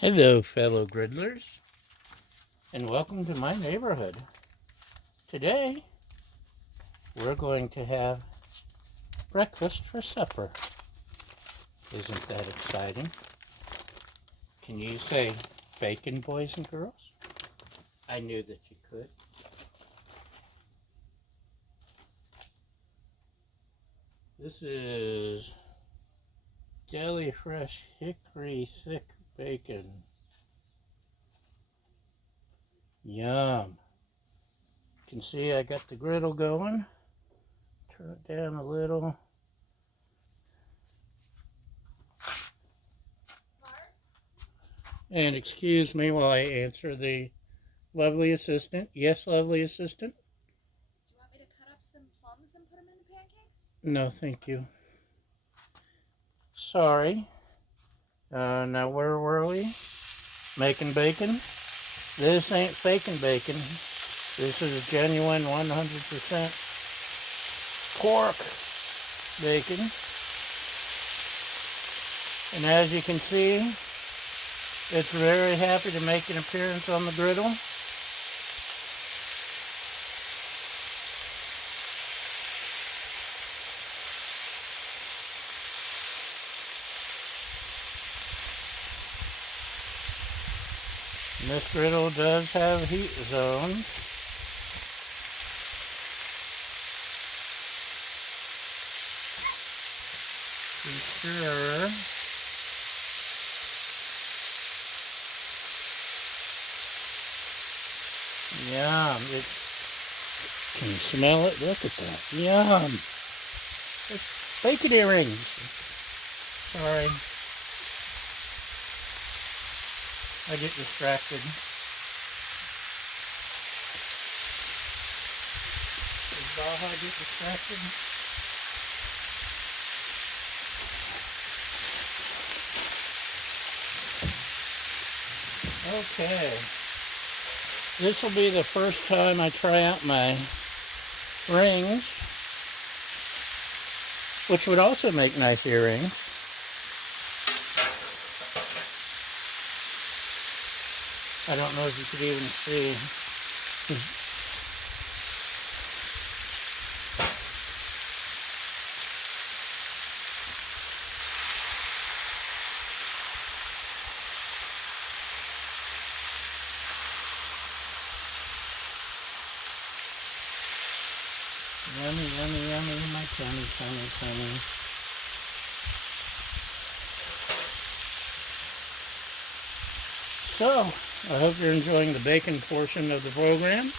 Hello, fellow griddlers, and welcome to my neighborhood. Today, we're going to have breakfast for supper. Isn't that exciting? Can you say bacon, boys and girls? I knew that you could. This is deli fresh hickory thick bacon. Yum. You can see I got the griddle going. Turn it down a little. And excuse me while I answer the lovely assistant. Yes, lovely assistant? Do you want me to cut up some plums and put them in the pancakes? No, thank you. Sorry. Now where were we? Making bacon? This ain't faking bacon. This is genuine 100% pork bacon. And as you can see, it's very happy to make an appearance on the griddle. And this griddle does have heat zones. Be sure. Yum. Can you smell it? Look at that. Yum. It's bacon earrings. Sorry. I get distracted. Does Baja get distracted? Okay. This will be the first time I try out my rings, which would also make nice earrings. I don't know if you could even see. Yummy, yummy, yummy, my tummy. So, I hope you're enjoying the bacon portion of the program.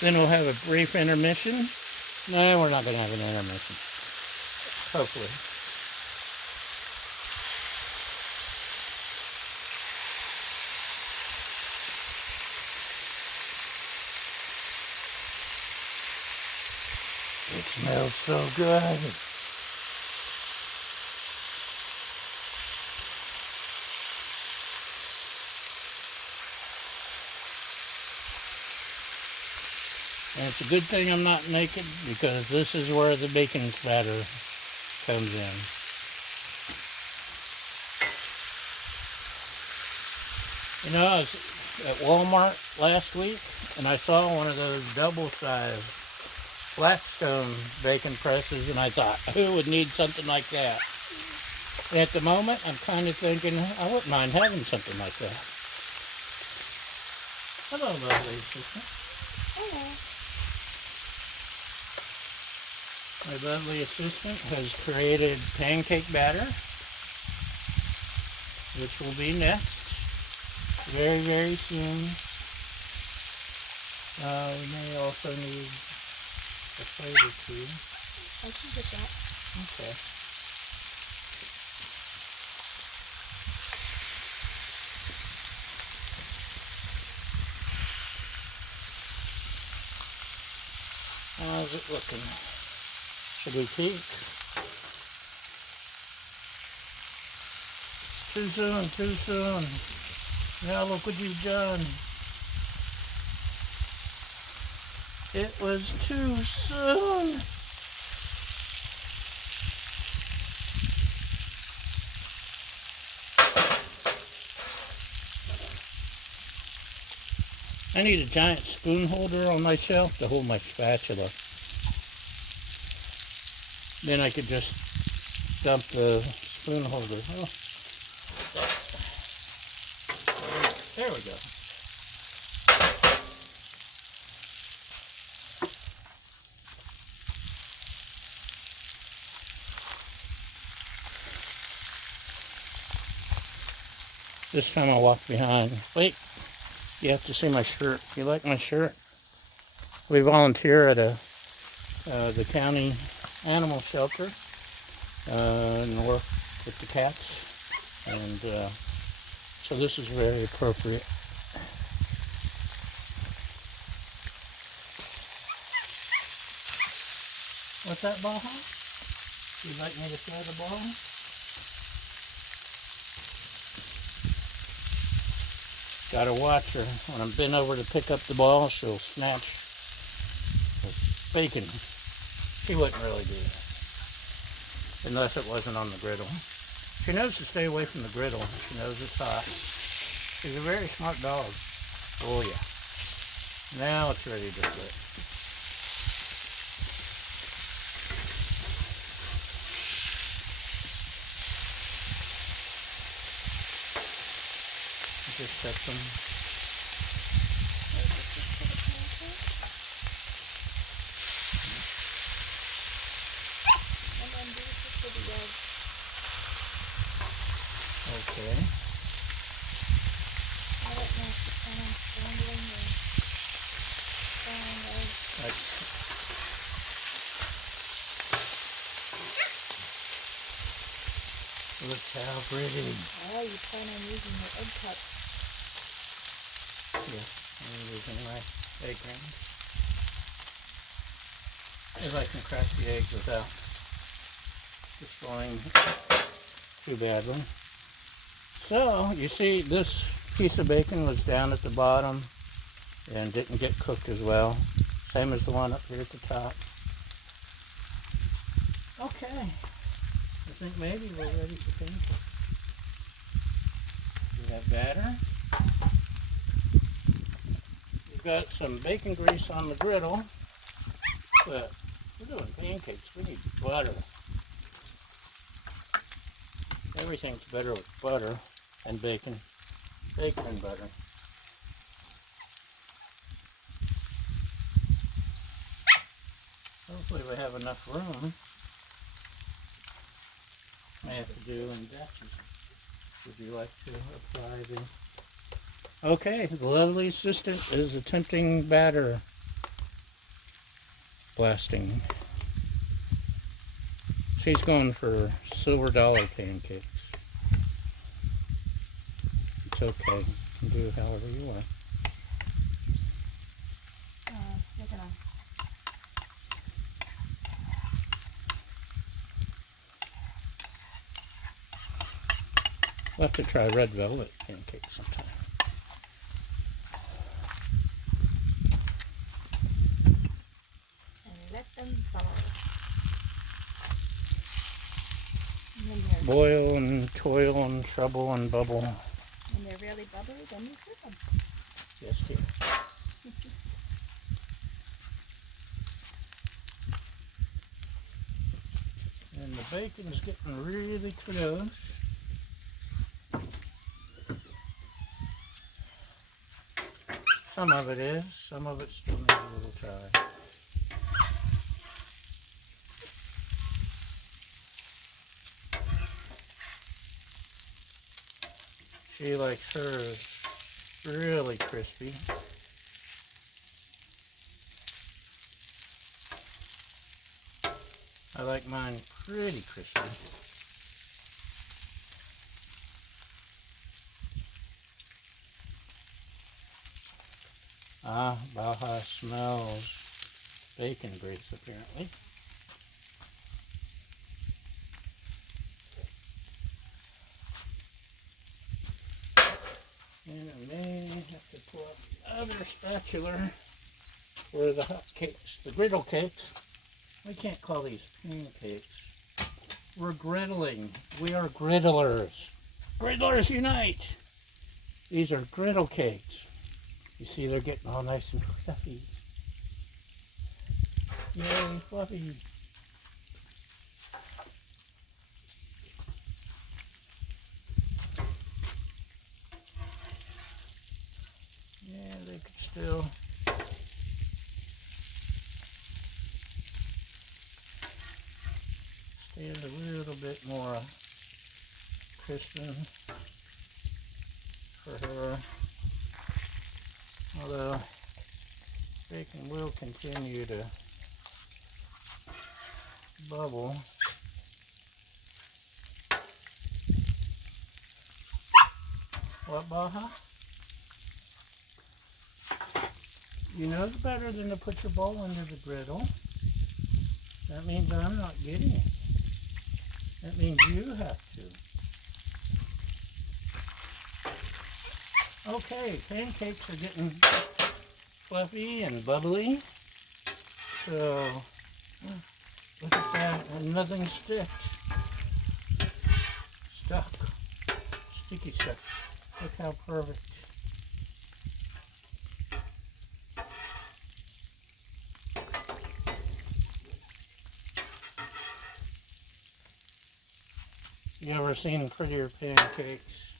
Then we'll have a brief intermission. No, we're not going to have an intermission. Hopefully. It smells so good. And it's a good thing I'm not naked because this is where the bacon spatter comes in. You know, I was at Walmart last week and I saw one of those double-sized Blackstone bacon presses and I thought, who would need something like that? And at the moment, I'm kind of thinking, I wouldn't mind having something like that. Hello, lovely assistant. Hello. My lovely assistant has created pancake batter, which will be next very, very soon. We may also need a plate or two. I can get that. Okay. How's it looking? Should we peek? Too soon, too soon. Now look what you've done. It was too soon. I need a giant spoon holder on my shelf to hold my spatula. Then I could just dump the spoon holder. Oh. There we go. This time I'll walk behind. Wait, you have to see my shirt. You like my shirt? We volunteer at the county animal shelter and work with the cats. And so this is very appropriate. What's that, Baja? You'd like me to throw the ball? Gotta watch her. When I'm bent over to pick up the ball, she'll snatch the bacon. She wouldn't really do that. Unless it wasn't on the griddle. She knows to stay away from the griddle. She knows it's hot. She's a very smart dog. Oh yeah. Now it's ready to flip. Just set them. And then these are for the eggs. Okay. I don't know if it's kind of scrambling or frying eggs. Look how pretty. Oh, you plan on using your egg cups. Yes, I'm using my egg ring. If I can crack the eggs without destroying too badly. So, you see, this piece of bacon was down at the bottom and didn't get cooked as well. Same as the one up here at the top. Okay. I think maybe we're ready for pancakes. We have batter. We've got some bacon grease on the griddle, but we're doing pancakes. We need butter. Everything's better with butter and bacon. Bacon and butter. Hopefully we have enough room. I have to do in batches. Would you like to apply the... Okay, the lovely assistant is attempting batter blasting. She's going for silver dollar pancakes. It's okay. You can do however you want. You're gonna... We'll have to try red velvet pancakes sometime. And let them bubble. Boil and toil and trouble and bubble. When they're really bubbly, then you flip them. Yes, dear. And the bacon's getting really close. Some of it is, some of it still needs a little try. She likes hers really crispy. I like mine pretty crispy. Ah, Baja smells bacon grease apparently. And I may have to pull up the other spatula for the hot cakes, the griddle cakes. We can't call these pancakes. We're griddling. We are griddlers. Griddlers unite! These are griddle cakes. You see they're getting all nice and fluffy. Yay, fluffy. Yeah, they could still stand a little bit more crispin for her. Although bacon will continue to bubble. What, Baja? You know it's better than to put your bowl under the griddle. That means I'm not getting it. That means you have to. Okay, pancakes are getting fluffy and bubbly. So, look at that, and nothing stuck. Sticky stuff. Look how perfect. You ever seen prettier pancakes?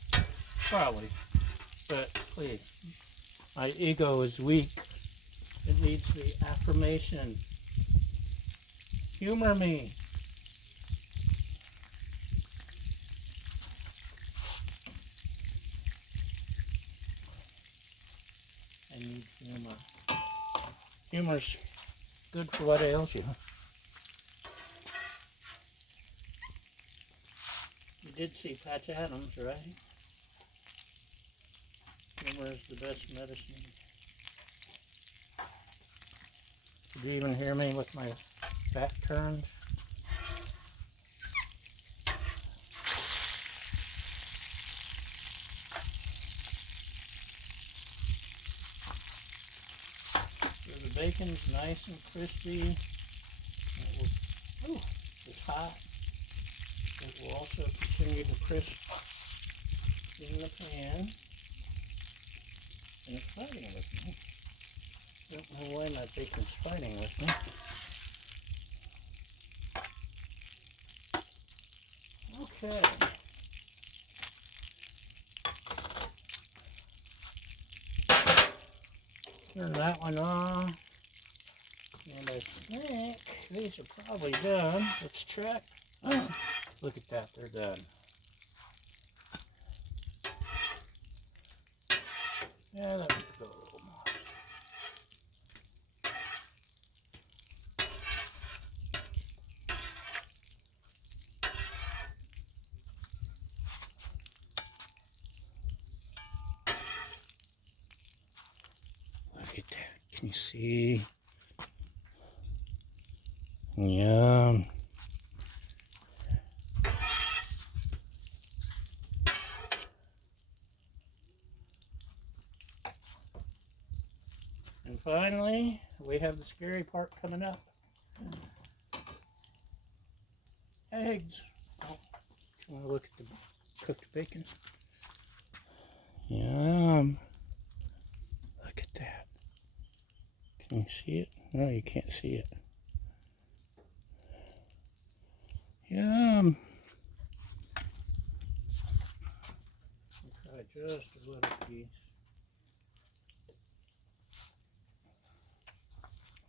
Probably. But please, my ego is weak. It needs the affirmation. Humor me. I need humor. Humor's good for what ails you. You did see Patch Adams, right? Humor is the best medicine. Did you even hear me with my back turned? So the bacon's nice and crispy. It's hot. It will also continue to crisp in the pan. And it's fighting with me. I don't know why my bacon's fighting with me. Okay. Turn that one off. And I think these are probably done. Let's check. Oh, look at that, they're done. Yeah, that would go a little more. Look at that. Can you see? Yum. And finally, we have the scary part coming up. Eggs. Oh, you want to look at the cooked bacon? Yum. Look at that. Can you see it? No, you can't see it. Yum. Try just a little piece.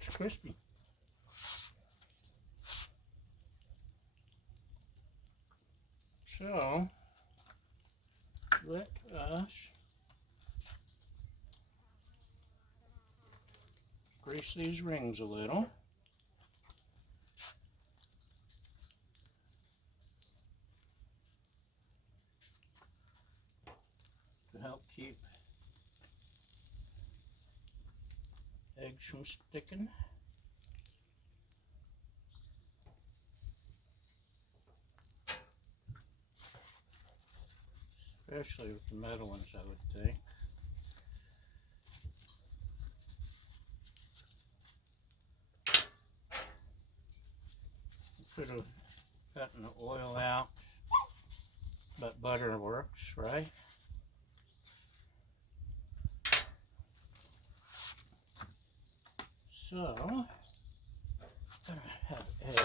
It's crispy. So, let us grease these rings a little. To help keep eggs from sticking. Especially with the metal ones, I would think. Could have gotten the oil out, but butter works, right? So, have eggs.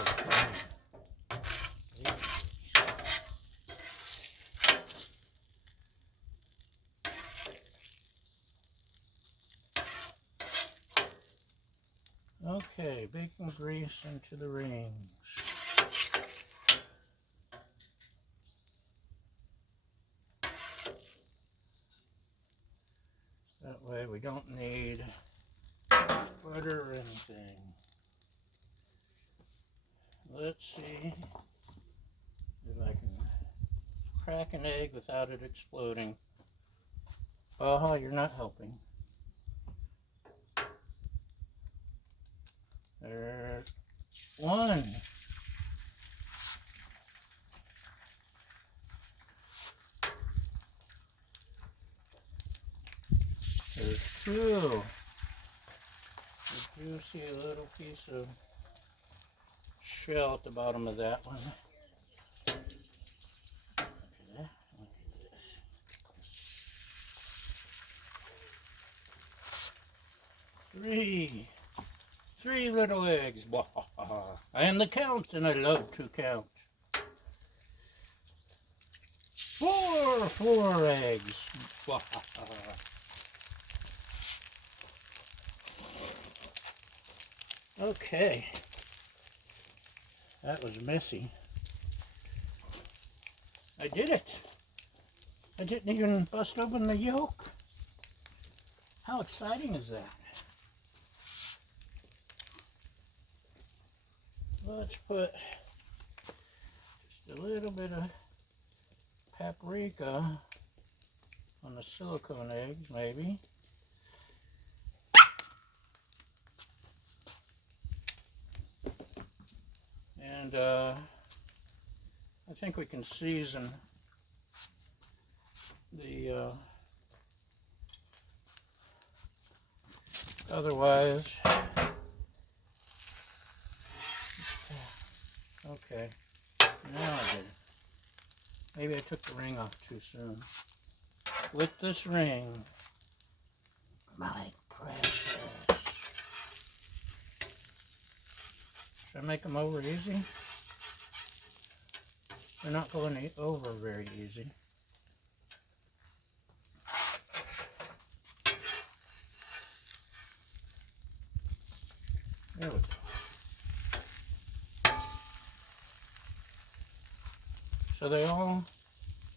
Okay, bacon grease into the rings. That way we don't need butter or anything. Let's see if I can crack an egg without it exploding. Oh, you're not helping. There's one. There's two. You do see a little piece of shell at the bottom of that one. Look at that. Look at this. Three little eggs. And the count, and I love to count. Four eggs. Okay. That was messy. I did it. I didn't even bust open the yolk. How exciting is that? Let's put just a little bit of paprika on the silicone eggs, maybe. And I think we can season the otherwise. Okay, now I did it. Maybe I took the ring off too soon. With this ring, my precious. Should I make them over easy? They're not going over very easy. There we go. So they all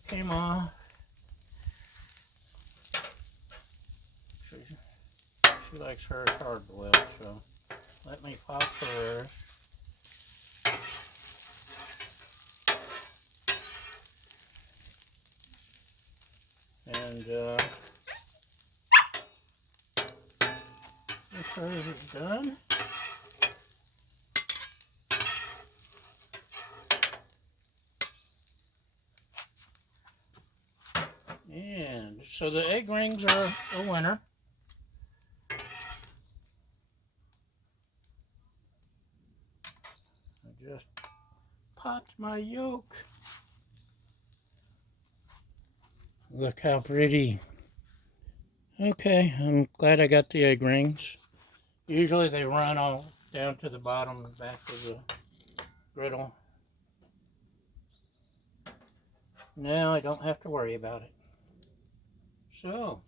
came off. She likes hers hard boiled, so let me pop hers. And if hers is done, and so the egg rings are a winner. I just popped my yolk. Look how pretty. Okay, I'm glad I got the egg rings. Usually they run all down to the bottom and back of the griddle. Now I don't have to worry about it. So,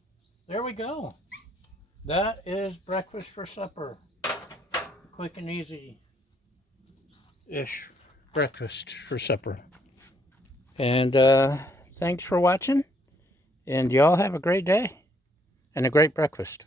there we go. That is breakfast for supper. Quick and easy-ish breakfast for supper. And thanks for watching. And y'all have a great day and a great breakfast.